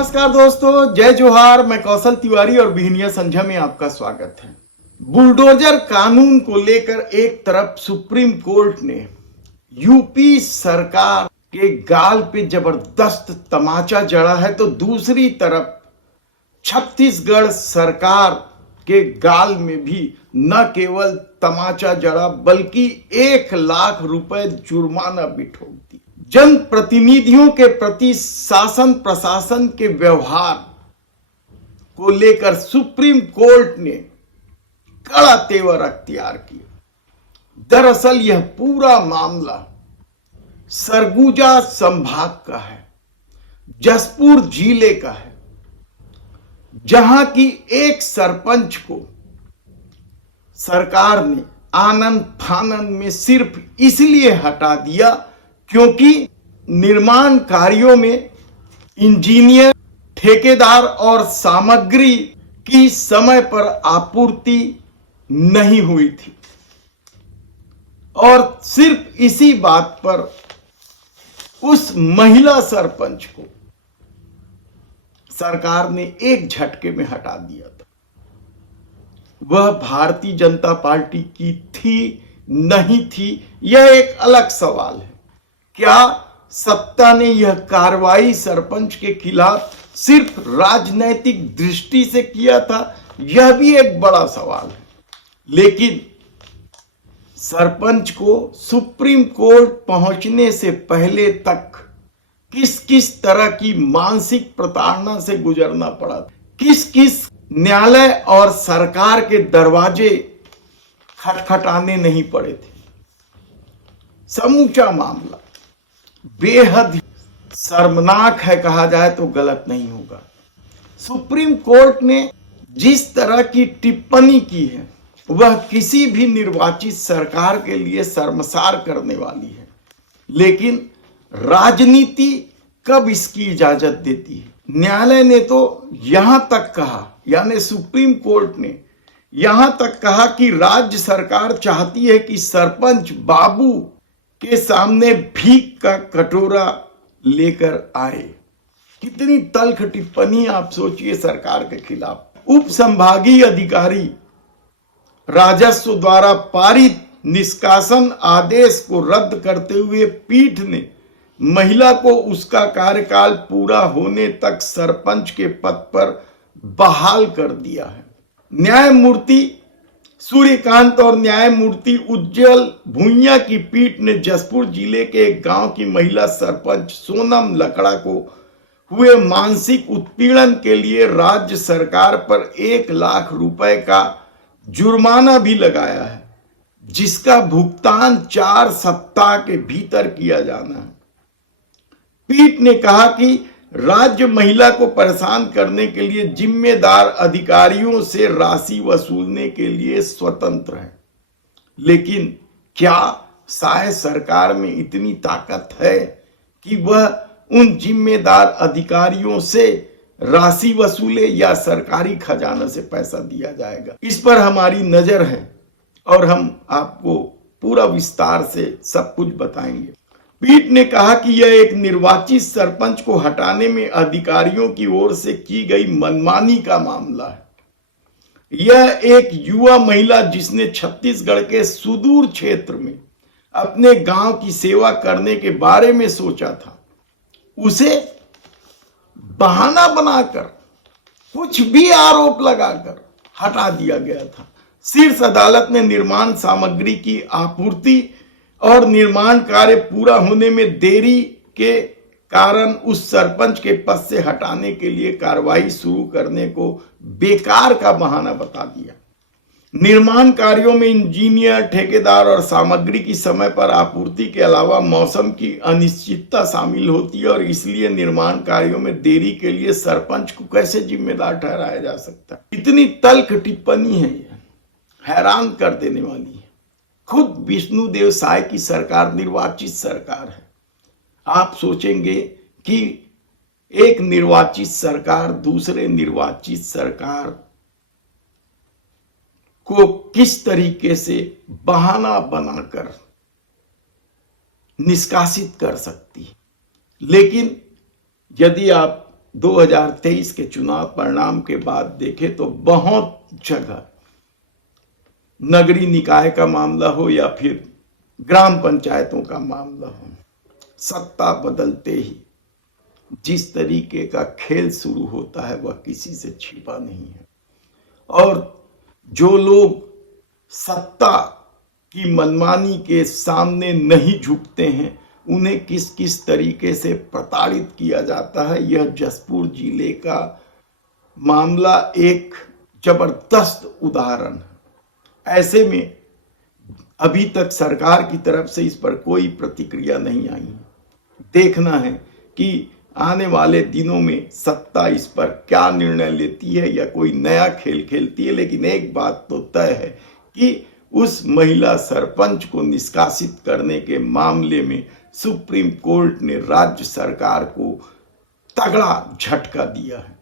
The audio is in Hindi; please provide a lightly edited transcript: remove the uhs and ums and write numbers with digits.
नमस्कार दोस्तों, जय जोहार। मैं कौशल तिवारी और बिहनिया संझा में आपका स्वागत है। बुलडोजर कानून को लेकर एक तरफ सुप्रीम कोर्ट ने यूपी सरकार के गाल पे जबरदस्त तमाचा जड़ा है, तो दूसरी तरफ छत्तीसगढ़ सरकार के गाल में भी न केवल तमाचा जड़ा बल्कि 1 लाख रुपए जुर्माना भी ठोक दी। जनप्रतिनिधियों के प्रति शासन प्रशासन के व्यवहार को लेकर सुप्रीम कोर्ट ने कड़ा तेवर अख्तियार किया। दरअसल यह पूरा मामला सरगुजा संभाग का है, जशपुर जिले का है, जहां की एक सरपंच को सरकार ने आनंद फानंद में सिर्फ इसलिए हटा दिया क्योंकि निर्माण कार्यों में इंजीनियर, ठेकेदार और सामग्री की समय पर आपूर्ति नहीं हुई थी। और सिर्फ इसी बात पर उस महिला सरपंच को सरकार ने एक झटके में हटा दिया था। वह भारतीय जनता पार्टी की थी नहीं थी, यह एक अलग सवाल है। क्या सत्ता ने यह कार्रवाई सरपंच के खिलाफ सिर्फ राजनैतिक दृष्टि से किया था, यह भी एक बड़ा सवाल है। लेकिन सरपंच को सुप्रीम कोर्ट पहुंचने से पहले तक किस किस तरह की मानसिक प्रताड़ना से गुजरना पड़ा, किस किस न्यायालय और सरकार के दरवाजे खटखटाने नहीं पड़े थे। समूचा मामला बेहद शर्मनाक है, कहा जाए तो गलत नहीं होगा। सुप्रीम कोर्ट ने जिस तरह की टिप्पणी की है वह किसी भी निर्वाचित सरकार के लिए शर्मसार करने वाली है। लेकिन राजनीति कब इसकी इजाजत देती है? न्यायालय ने तो यहां तक कहा, यानी सुप्रीम कोर्ट ने यहां तक कहा कि राज्य सरकार चाहती है कि सरपंच बाबू के सामने भीख का कटोरा लेकर आए। कितनी तल्ख टिप्पणी आप सोचिए सरकार के खिलाफ। उप संभागीय अधिकारी राजस्व द्वारा पारित निष्कासन आदेश को रद्द करते हुए पीठ ने महिला को उसका कार्यकाल पूरा होने तक सरपंच के पद पर बहाल कर दिया है। न्यायमूर्ति सूर्यकांत और न्यायमूर्ति उज्जवल भुइया की पीठ ने जशपुर जिले के एक गांव की महिला सरपंच सोनम लकड़ा को हुए मानसिक उत्पीड़न के लिए राज्य सरकार पर 1 लाख रुपए का जुर्माना भी लगाया है, जिसका भुगतान 4 सप्ताह के भीतर किया जाना है। पीठ ने कहा कि राज्य महिला को परेशान करने के लिए जिम्मेदार अधिकारियों से राशि वसूलने के लिए स्वतंत्र है। लेकिन क्या शायद सरकार में इतनी ताकत है कि वह उन जिम्मेदार अधिकारियों से राशि वसूले या सरकारी खजाना से पैसा दिया जाएगा? इस पर हमारी नजर है और हम आपको पूरा विस्तार से सब कुछ बताएंगे। पीठ ने कहा कि यह एक निर्वाचित सरपंच को हटाने में अधिकारियों की ओर से की गई मनमानी का मामला है। यह एक युवा महिला जिसने छत्तीसगढ़ के सुदूर क्षेत्र में अपने गांव की सेवा करने के बारे में सोचा था, उसे बहाना बनाकर कुछ भी आरोप लगाकर हटा दिया गया था। शीर्ष अदालत ने निर्माण सामग्री की आपूर्ति और निर्माण कार्य पूरा होने में देरी के कारण उस सरपंच के पद से हटाने के लिए कार्रवाई शुरू करने को बेकार का बहाना बता दिया। निर्माण कार्यों में इंजीनियर, ठेकेदार और सामग्री की समय पर आपूर्ति के अलावा मौसम की अनिश्चितता शामिल होती है और इसलिए निर्माण कार्यों में देरी के लिए सरपंच को कैसे जिम्मेदार ठहराया जा सकता है? इतनी तल्ख टिप्पणी है, यह हैरान कर देने वाली है। खुद विष्णुदेव साय की सरकार निर्वाचित सरकार है। आप सोचेंगे कि एक निर्वाचित सरकार दूसरे निर्वाचित सरकार को किस तरीके से बहाना बनाकर निष्कासित कर सकती है। लेकिन यदि आप 2023 के चुनाव परिणाम के बाद देखें तो बहुत जगह नगरीय निकाय का मामला हो या फिर ग्राम पंचायतों का मामला हो, सत्ता बदलते ही जिस तरीके का खेल शुरू होता है वह किसी से छिपा नहीं है। और जो लोग सत्ता की मनमानी के सामने नहीं झुकते हैं, उन्हें किस किस तरीके से प्रताड़ित किया जाता है, यह जसपुर जिले का मामला एक जबरदस्त उदाहरण है। ऐसे में अभी तक सरकार की तरफ से इस पर कोई प्रतिक्रिया नहीं आई है। देखना है कि आने वाले दिनों में सत्ता इस पर क्या निर्णय लेती है या कोई नया खेल खेलती है। लेकिन एक बात तो तय है कि उस महिला सरपंच को निष्कासित करने के मामले में सुप्रीम कोर्ट ने राज्य सरकार को तगड़ा झटका दिया है।